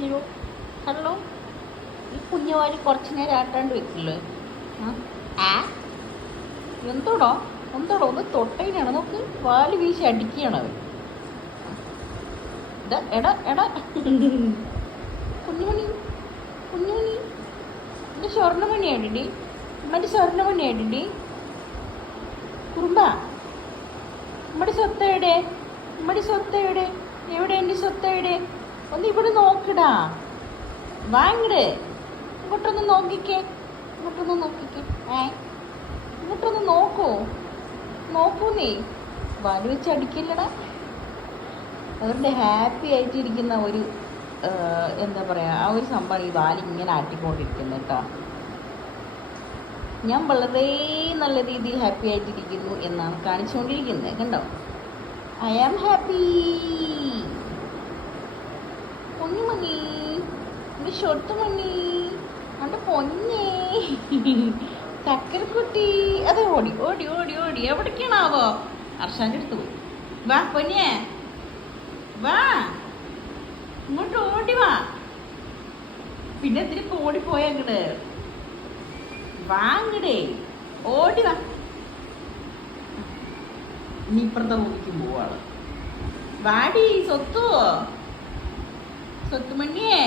അയ്യോ ഹലോ? ഈ കുഞ്ഞുവാലി കുറച്ച് നേരം ആട്ടാണ്ട് വെക്കില്ലേ? ആ? എന്തോടോ? എന്തോടോ? ഒന്ന് തൊട്ടയിനാണ് നോക്ക് വാൽ വീശി അടിക്കുകയാണ് അവൻ. എടാ എടാ. കുഞ്ഞുമണി കുഞ്ഞുമണി. എന്റെ സ്വർണമണിയായിട്ടി മറ്റേ സ്വർണമണിയായിട്ടി കുറുമ്പ. നമ്മുടെ സ്വത്ത് എവിടെ? നമ്മുടെ സ്വത്ത് എവിടെ? എവിടെ എന്റെ സ്വത്ത് എവിടെ? ഒന്ന് ഇവിടെ നോക്കടാ. വാങ്ങട് ഇങ്ങോട്ടൊന്ന് നോക്കിക്കേ. ഇങ്ങോട്ടൊന്ന് നോക്കിക്കേ. ഏ? ഇങ്ങോട്ടൊന്ന് നോക്കൂ. നോക്കൂ നീ വാൽ വെച്ച് അടിക്കില്ലടാ. അവരുടെ ഹാപ്പി ആയിട്ടിരിക്കുന്ന ഒരു എന്താ പറയാ ആ ഒരു സംഭവം ഈ വാൽ ഇങ്ങനെ ആട്ടിക്കൊണ്ടിരിക്കുന്നത് കേട്ടോ. ഞാൻ വളരെ നല്ല രീതിയിൽ ഹാപ്പി ആയിട്ടിരിക്കുന്നു എന്നാണ് കാണിച്ചുകൊണ്ടിരിക്കുന്നത്. കണ്ടോ? I am happy. എന്റെ ഷൊട്ട് മണി എന്റെ പൊന്നേ. ചക്കരക്കുട്ടി. അതെ ഓടി ഓടി ഓടി ഓടി. എവിടേക്കാണാവോ അർഷാന്റെ അടുത്ത് പോയി. വാ പൊന്നേ വാ. ഇങ്ങോട്ട് ഓടി വാ. പിന്നെ ഇപ്പൊ ഓടിപ്പോയ അങ്ങട്. വാങ്ങടേ ഓടി വാ. നീ ഇപ്പുറത്തെ റൂമിക്ക് പോവാണ്. വാടി സ്വത്തു? സ്വത്തുമണിയേ